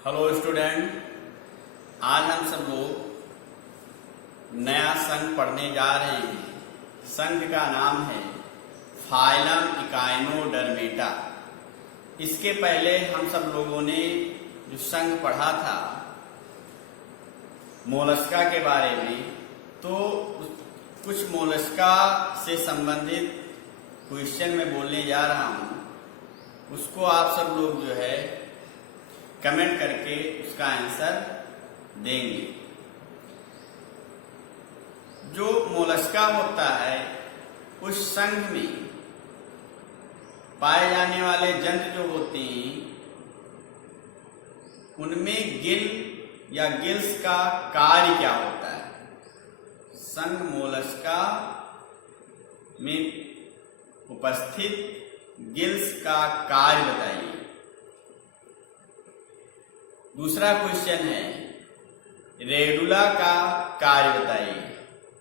Hello student, आज हम सब लोग नया संघ पढ़ने जा रहे हैं। संघ का नाम है फाइलम इकाइनोडर्मेटा। इसके पहले हम सब लोगों ने जो संघ पढ़ा था मोलस्का के बारे में, तो कुछ मोलस्का से संबंधित क्वेश्चन में बोलने जा रहा हूँ। उसको आप सब लोग जो है कमेंट करके उसका आंसर देंगे। जो मोलस्का होता है उस संघ में पाए जाने वाले जंतु जो होते हैं उनमें गिल या गिल्स का कार्य क्या होता है। संघ मोलस्का में उपस्थित गिल्स का कार्य बताइए। दूसरा क्वेश्चन है रेडुला का कार्य बताइए।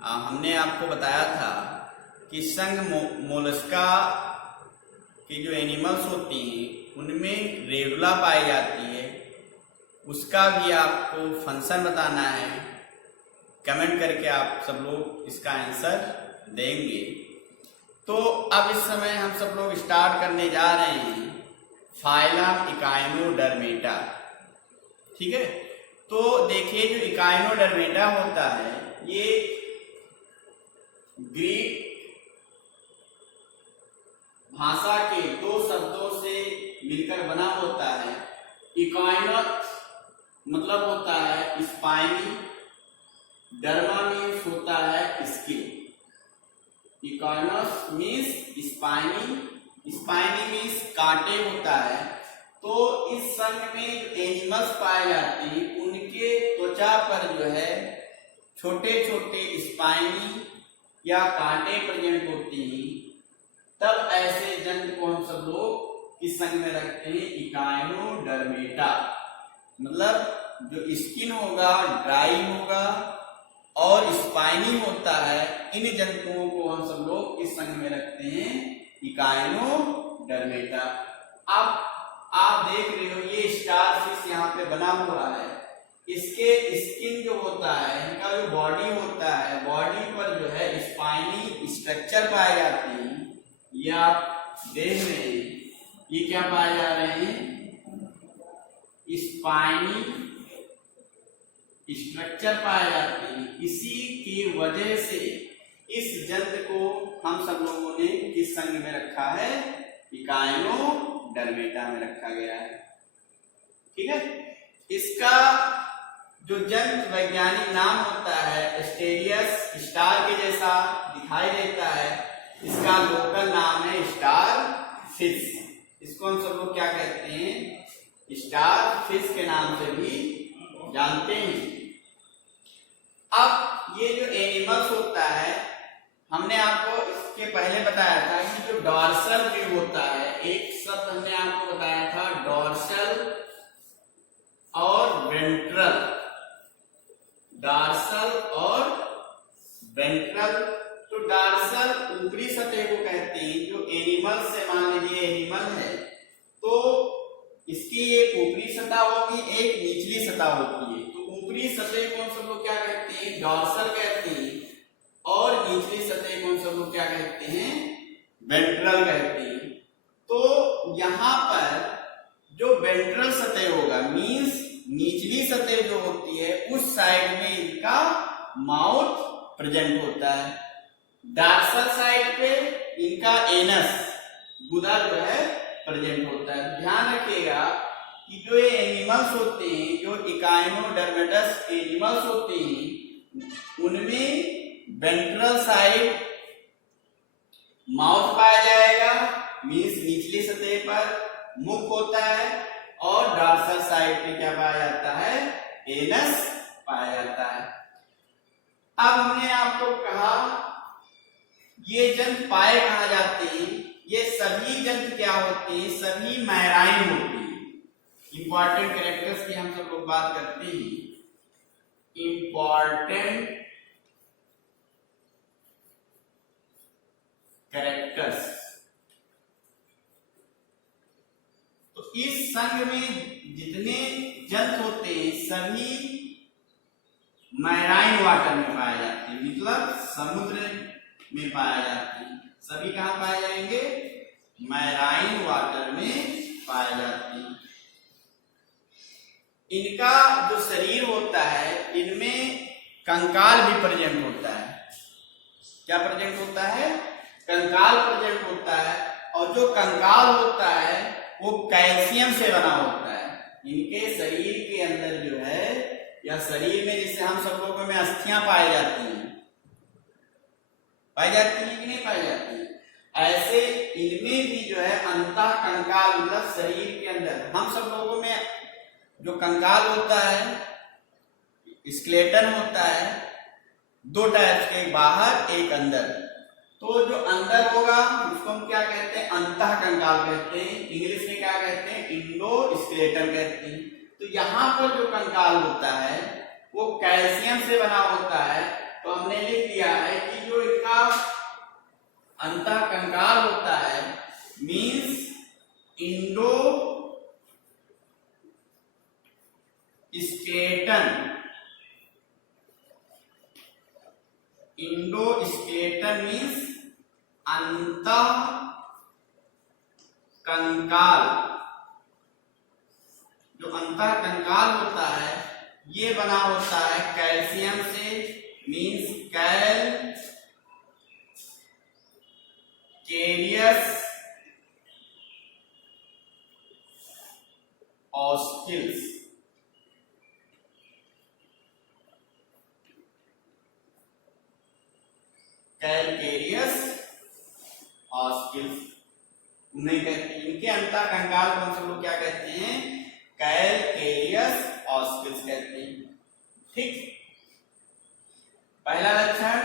हमने आपको बताया था कि संघ मोलस्का के जो एनिमल्स होती हैं उनमें रेडुला पाई जाती है, उसका भी आपको फंक्शन बताना है। कमेंट करके आप सब लोग इसका आंसर देंगे। तो अब इस समय हम सब लोग स्टार्ट करने जा रहे हैं फाइलम इकाइनोडर्मेटा। ठीक है, तो देखिए जो इकाइनोडर्मेटा होता है ये ग्रीक भाषा के दो शब्दों से मिलकर बना होता है। इकाइनोस मतलब होता है स्पाइनी, डर्मा मीन्स होता है skin. Echinos means spiny, spiny means कांटे होता है। तो इस संघ में एनिमल्स पाए जाते हैं उनके त्वचा पर जो है छोटे छोटे स्पाइनी या कांटे प्रेजेंट होते हैं। तब ऐसे जंतु को हम सब लोग इस संघ में रखते हैं इकाइनोडर्मेटा। मतलब जो स्किन होगा ड्राई होगा और स्पाइनी होता है, इन जंतुओं को हम सब लोग इस संघ में रखते हैं इकाइनोडर्मेटा। अब आप देख रहे हो ये स्टार फिश यहाँ पे बना हुआ है। इसके स्किन जो होता है, इनका जो बॉडी होता है, बॉडी पर जो है स्पाइनी स्ट्रक्चर पाए जाते हैं। ये आप देख रहे हैं, ये क्या पाए जा रहे हैं, स्पाइनी स्ट्रक्चर पाए जाते हैं। इसी की वजह से इस जंतु को हम सब लोगों ने किस संघ में रखा है, इकाइनोडर्मेटा में रखा गया है। ठीक है, इसका जो जंतु वैज्ञानिक नाम होता है एस्टेरियस, स्टार के जैसा दिखाई देता है। इसका लोकल नाम है स्टार फिश। इसको हम सब लोग क्या कहते हैं, स्टार फिश के नाम से भी जानते हैं। अब ये जो एनिमल्स होता है, हमने आपको इसके पहले बताया था कि जो डॉर्सल व्यू होता है, एक शब्द हमने आपको बताया था डॉर्सल और वेंट्रल। डॉर्सल और वेंट्रल। तो डॉर्सल ऊपरी सतह को कहते हैं। जो एनिमल से मान लीजिए एनिमल है तो इसकी एक ऊपरी सतह होगी, एक निचली सतह होती है। तो ऊपरी सतह को हम सब लोग क्या कहते हैं, डॉर्सल कहते हैं, और निचली सतह को हम सब लोग क्या कहते हैं, वेंट्रल कहते हैं। तो यहाँ पर जो वेंट्रल सतह होगा मींस निचली सतह जो होती है उस साइड में इनका माउथ प्रेजेंट होता है। डॉर्सल साइड पे इनका एनस, गुदा जो है प्रेजेंट होता है। ध्यान रखिएगा कि जो ये एनिमल्स होते हैं, जो इकाइनोडर्मेटस एनिमल्स होते हैं, उनमें वेंट्रल साइड माउथ पाया जाएगा मींस निचली सतह पर मुख होता है, और डॉर्सल साइड पे क्या पाया जाता है, एनस पाया जाता है। अब हमने आपको कहा ये जंतु पाए कहाँ जाते हैं। ये सभी जंतु क्या होते हैं, सभी मैराइन होते हैं। इंपॉर्टेंट कैरेक्टर्स की हम सब लोग बात करते हैं। Important characters. तो इस संघ में जितने जंतु होते हैं सभी मैराइन वाटर में पाए जाते हैं, मतलब समुद्र में पाए जाते हैं। सभी कहाँ पाए जाएंगे? मैराइन वाटर में पाए जाते हैं। इनका जो शरीर होता है इनमें कंकाल भी प्रेजेंट होता है। क्या प्रेजेंट होता है? कंकाल प्रेजेंट होता है। और जो कंकाल होता है वो कैल्शियम से बना होता है। इनके शरीर के अंदर जो है या शरीर में जैसे हम सब लोगों में अस्थियां पाई जाती हैं कि नहीं पाई जाती है, ऐसे इनमें भी जो है अंतः कंकाल मतलब शरीर के अंदर हम सब लोगों में जो कंकाल होता है स्केलेटन होता है, दो टाइप के, एक बाहर एक अंदर। तो जो अंदर होगा उसको हम क्या कहते हैं? अंतः कंकाल कहते हैं। इंग्लिश में क्या कहते हैं? इंडो स्केलेटन कहते हैं। तो यहाँ पर जो कंकाल होता है वो कैल्शियम से बना होता है। तो हमने लिख दिया है कि जो इनका अंतः कंकाल होता है means Indo skeleton. Indo skeleton means अंतः कंकाल। जो अंतः कंकाल होता है ये बना होता है कैल्शियम से, means calcareous ossicles. Calcareous ossicles उन्हें कहते हैं। इनके अंतः कंकाल को हम सब लोग क्या कहते हैं? कैलकेरियस ऑस्किल्स कहते हैं। ठीक, पहला लक्षण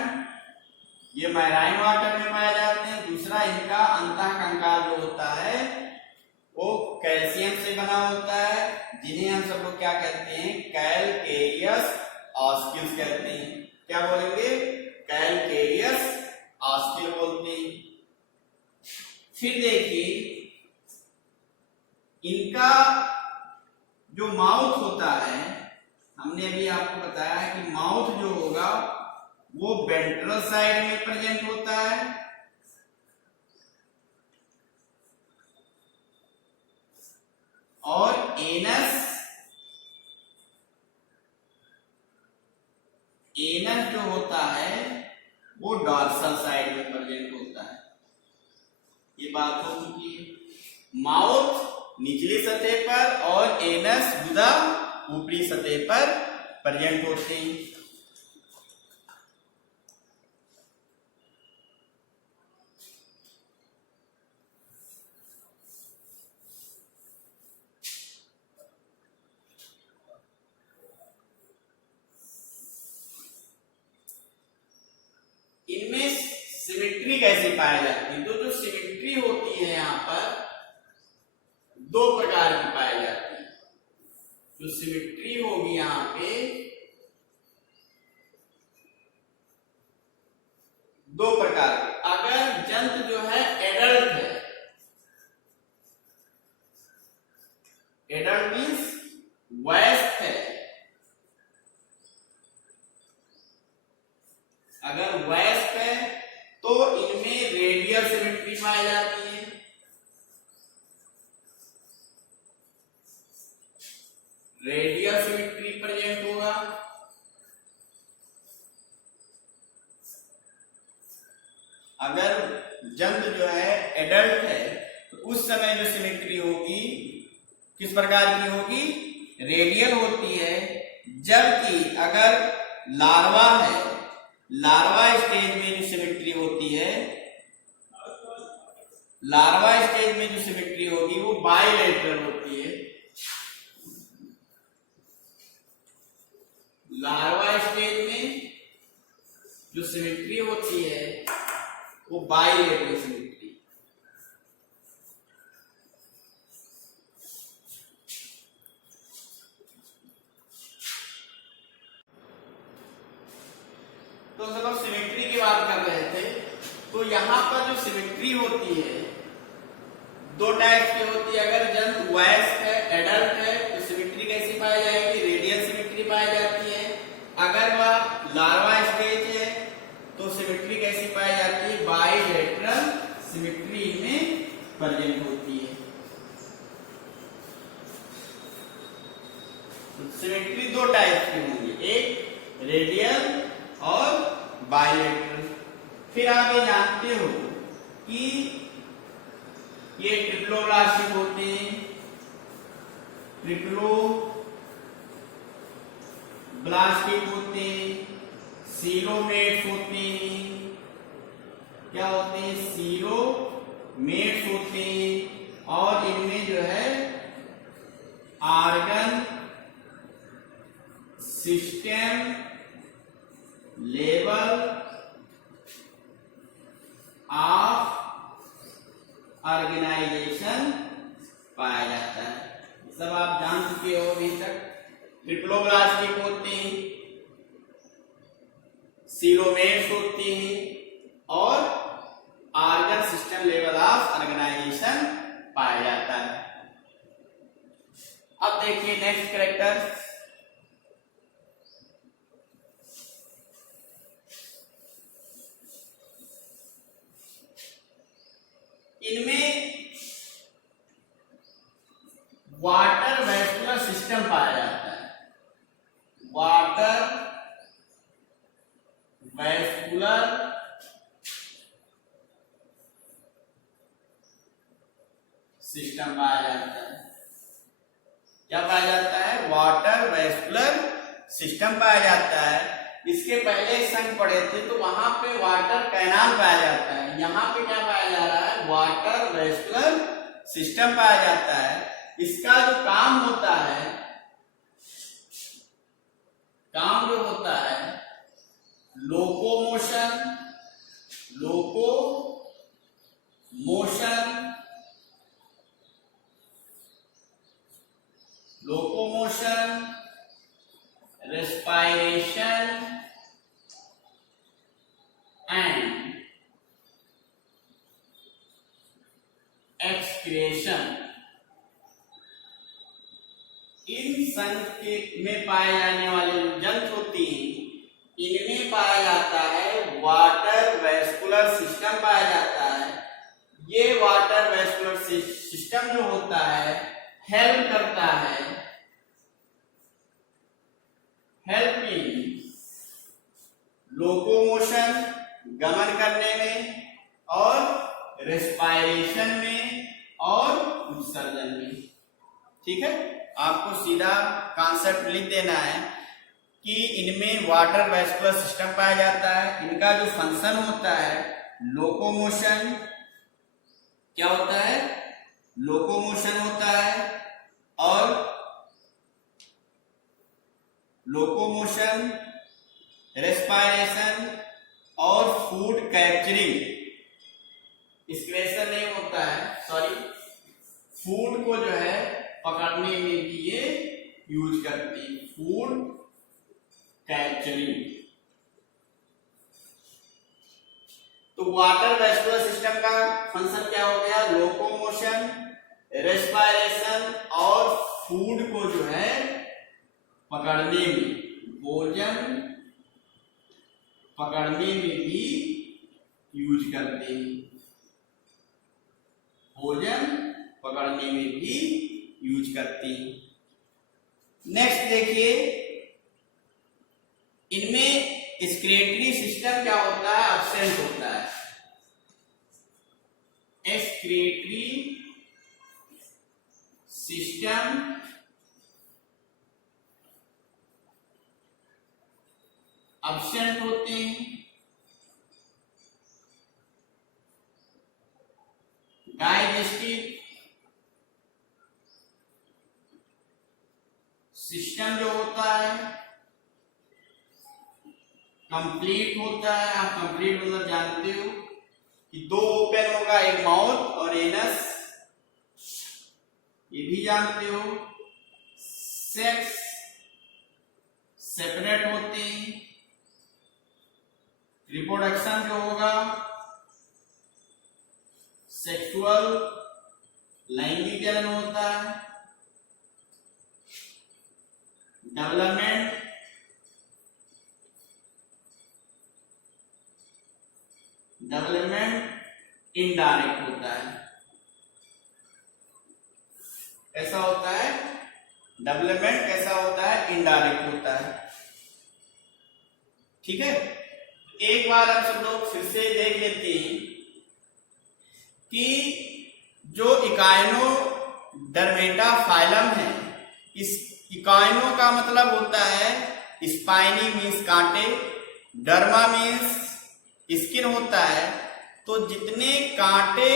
ये मैराइन वाटर में पाए जाते हैं। दूसरा इनका अंतः कंकाल जो होता है वो कैल्शियम से बना होता है, जिन्हें हम सब लोग क्या कहते हैं? कैलकेरियस ऑस्किल्स कहते हैं। क्या बोलेंगे? कैलकेरियस ऑस्किल बोलते हैं। फिर देखिए इनका जो माउथ होता है, हमने अभी आपको बताया है कि माउथ जो होगा वो वेंट्रल साइड में प्रेजेंट होता है और एनस जो होता है वो डॉर्सल साइड में प्रेजेंट होता है। ये बात हो चुकी है। माउथ निचली सतह पर और एनस गुदा ऊपरी सतह पर प्रेजेंट होते हैं। इनमें सिमेट्री कैसे पाई जाती है? तो जो सिमेट्री होती है यहाँ पर दो प्रकार की पाई जाती है। जो सिमेट्री होगी यहाँ पे दो प्रकार की। अगर जंतु जो है एडल्ट है, एडल्ट मीन्स वयस्क है, अगर वयस्क है तो इनमें रेडियल सिमेट्री पाई जाती है। रेडियल सिमेट्री प्रेजेंट होगा। अगर जंतु जो है एडल्ट है तो उस समय जो सिमेट्री होगी किस प्रकार की होगी? रेडियल होती है। जबकि अगर लार्वा है, लार्वा स्टेज में जो सिमेट्री होती है, लार्वा स्टेज में जो सिमेट्री होगी वो बाइलेटरल होती है। लार्वा स्टेज में जो सिमेट्री होती है वो बाइलेटरल सिमेट्री। तो सब लोग सिमेट्री की बात कर रहे थे। तो यहाँ पर जो सिमेट्री होती है दो टाइप की होती है। अगर जंतु वयस्क है, एडल्ट है, सिमेट्री इनमें प्रेजेंट होती है। सिमेट्री दो टाइप की होंगी, एक रेडियल और बाइलेटरल। फिर आप ये जानते हो कि ये ट्रिप्लोब्लास्टिक होते हैं, ट्रिप्लोब्लास्टिक होते हैं, सीरोमेट्स होते हैं। क्या होते हैं? सीरोमेट्स होते हैं। और इनमें जो है organ system level of organization पाया जाता है। सब आप जान चुके हो अभी तक। ट्रिप्लोब्लास्टिक होते हैं, सीरोमेट्स होते हैं और organ system level of organization पाया जाता है। अब देखिए नेक्स्ट कैरेक्टर, इनमें वाटर वैस्कुलर सिस्टम पाया जाता है। वाटर वैस्कुलर सिस्टम पाया जाता है। क्या पाया जाता है? वाटर वैस्कुलर सिस्टम पाया जाता है। इसके पहले संग पढ़े थे तो वहां पे वाटर कैनाल पाया जाता है, यहाँ पे क्या पाया जा रहा है? वाटर वैस्कुलर सिस्टम पाया जाता है। इसका जो काम होता है, काम जो होता है लोकोमोशन रेस्पायरेशन एंड एक्सक्रेशन। इन संघ में पाए जाने वाले जो जंतु होती हैं, इनमें पाया जाता है वाटर वैस्कुलर सिस्टम पाया जाता है। ये वाटर वैस्कुलर सिस्टम जो होता है हेल्प करता है, हेल्प इन लोकोमोशन गमन करने में और रेस्पायरेशन में और उत्सर्जन में। ठीक है, आपको सीधा कॉन्सेप्ट लिख देना है कि इनमें वाटर वैस्कुलर सिस्टम पाया जाता है। इनका जो फंक्शन होता है लोकोमोशन, क्या होता है? लोकोमोशन होता है। और लोकोमोशन, रेस्पायरेशन और फूड कैप्चरिंग, एक्सक्रेशन नहीं होता है, सॉरी, फूड को जो है पकड़ने में भी ये यूज करते हैं, फूड कैप्चरिंग। तो वाटर वैस्कुलर सिस्टम का फंक्शन क्या हो गया? लोकोमोशन, रेस्पायरेशन और फूड को जो है पकड़ने में, भोजन पकड़ने में भी यूज करते हैं, भोजन पकड़ने में भी यूज करते हैं। नेक्स्ट देखिए, इनमें एक्सक्रीटरी सिस्टम क्या होता है? एब्सेंट होता है। एक्सक्रीटरी सिस्टम एब्सेंट होते हैं। डाइजेस्टिव सिस्टम जो होता है कंप्लीट होता है। आप कंप्लीट मतलब जानते हो कि दो ओपन होगा, एक माउथ और एनस, ये भी जानते हो। सेक्स सेपरेट होते हैं। रिप्रोडक्शन जो होगा सेक्सुअल लैंगिक जलन होता है। डेवलपमेंट इनडायरेक्ट होता है। कैसा होता है? डेवलपमेंट कैसा होता है? इनडायरेक्ट होता है। ठीक है, एक बार हम सब लोग फिर से देख लेते हैं कि जो इकाइनोडर्मेटा फाइलम है, इस इकाइनो का मतलब होता है स्पाइनी मीन्स कांटे, डर्मा मीन्स स्किन होता है। तो जितने कांटे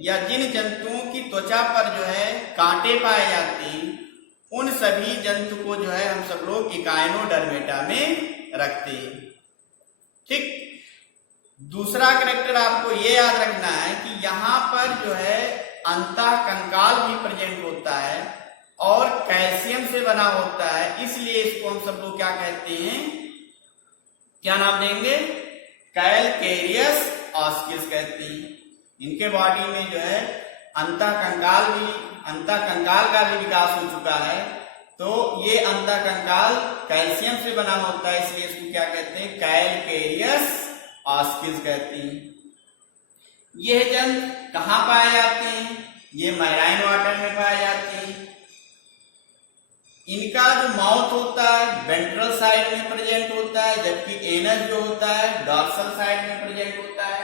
या जिन जंतुओं की त्वचा पर जो है कांटे पाए जाते हैं, उन सभी जंतु को जो है हम सब लोग इकाइनोडर्मेटा में रखते हैं। ठीक, दूसरा कैरेक्टर आपको ये याद रखना है कि यहाँ पर जो है अंतःकंकाल भी प्रेजेंट होता है और कैल्शियम से बना होता है, इसलिए इसको हम सब लोग क्या कहते हैं, क्या नाम देंगे? कैलकेरियस ऑस्किल्स कहते हैं। इनके बॉडी में जो है अंतःकंकाल का भी विकास हो चुका है, तो ये अंतःकंकाल कैल्शियम से बना होता है, इसलिए इसको क्या कहते हैं? कैलकेरियस ऑस्किल्स कहते हैं। ये जंतु कहाँ पाए जाते हैं? ये मैराइन वाटर में पाए जाते हैं। इनका जो माउथ होता है वेंट्रल साइड में प्रेजेंट होता है, जबकि एनस जो होता है डॉर्सल साइड में प्रेजेंट होता है।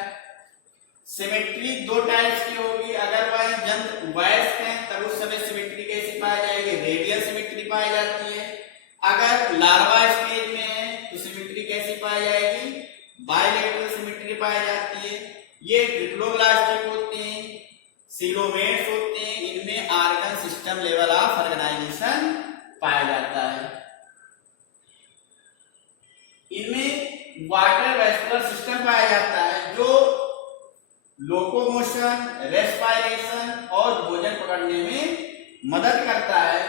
सिमेट्री दो टाइप्स की होगी। अगर वह जंतु वयस्क है तब उस समय सिमेट्री कैसी पाई जाएगी? रेडियल सिमेट्री पाई जाती है। अगर लार्वा स्टेज में है तो सिमेट्री कैसी पाई जाएगी? बायलैटरल सिमेट्री पाई जाती है। ये ट्रिप्लोब्लास्टिक होते हैं, सीलोमेट्स होते हैं, इनमें organ system level of organization पाया जाता है। इनमें वाटर वेस्कुलर सिस्टम पाया जाता है जो लोकोमोशन, रेस्पिरेशन और भोजन पकड़ने में मदद करता है।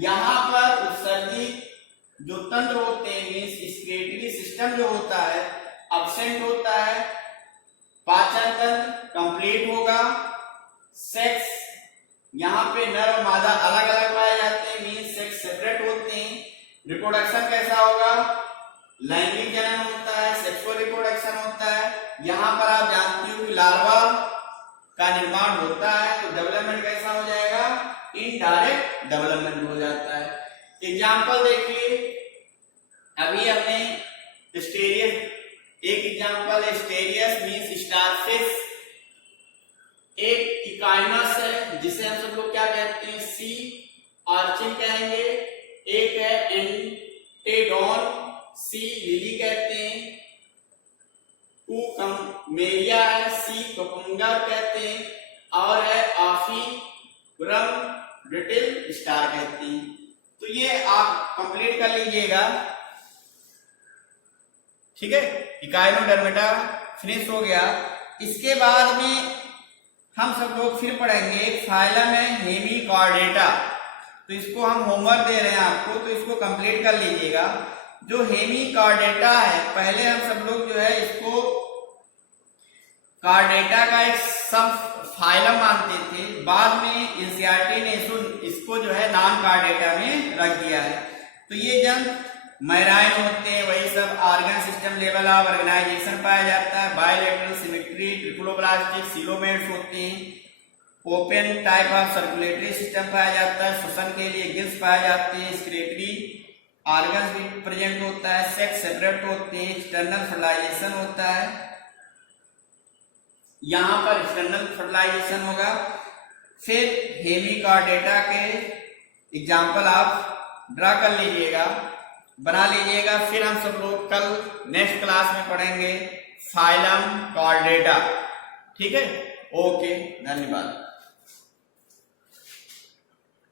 यहाँ पर उत्सर्गी जो तंत्र होते हैं मीन्स स्क्रेटरी सिस्टम जो होता है एब्सेंट होता है। पाचन तंत्र कंप्लीट होगा। सेक्स, यहाँ पे नर और मादा अलग अलग पाए जाते हैं मीन्स सेक्स सेपरेट होते हैं। रिप्रोडक्शन कैसा होगा? लैंगिक जनन होता है, सेक्सुअल रिप्रोडक्शन होता है। यहाँ पर आप जानती हो कि लार्वा का निर्माण होता है, तो डेवलपमेंट कैसा हो जाएगा? इनडायरेक्ट डेवलपमेंट हो जाता है। एग्जाम्पल देखिए, अभी हमने स्टेरियस, एक एग्जाम्पल है स्टेरियस मीन्स स्टारफिश। एक इकाइनस है जिसे हम सब लोग क्या कहते हैं? सी आर्चिन कहेंगे। एक है एंटेडोन, सी लिली कहते हैं। मेरिया है, सी कोकुंगर कहते हैं। और है ऑफीब्रम ब्रिटिल स्टार कहते हैं। तो ये आप कंप्लीट कर लीजिएगा। ठीक है, इकाइनोडर्मेटा फिनिश हो गया। इसके बाद में हम सब लोग फिर पढ़ेंगे एक फाइलम है हेमिकॉर्डेटा। तो इसको हम होमवर्क दे रहे हैं आपको, तो इसको कंप्लीट कर लीजिएगा। जो हेमिकॉर्डेटा है, पहले हम सब लोग जो है इसको कॉर्डेटा का एक सब फाइलम मानते थे, बाद में एनसीईआरटी ने इसको जो है नॉन कॉर्डेटा में रख दिया है। तो ये जंतु मैराइन होते हैं, वही सब organ system level of organization पाया जाता है। बायलैटरल सिमेट्री, ट्रिप्लोब्लास्टिक, सीलोमेट्स होते हैं। Open type of circulatory system पाया जाता है। श्वसन के लिए गिल्स पाए जाते हैं। स्क्रेटरी ऑर्गन्स भी प्रेजेंट होता है। सेक्स सेपरेट होते हैं। एक्सटर्नल फर्टिलाइजेशन होता है, यहाँ पर एक्सटर्नल फर्टिलाइजेशन होगा। फिर हेमिकॉर्डेटा के एग्जाम्पल आप ड्रा कर लीजिएगा, बना लीजिएगा। फिर हम सब लोग कल नेक्स्ट क्लास में पढ़ेंगे फाइलम कॉर्डेटा। ठीक है, ओके, धन्यवाद।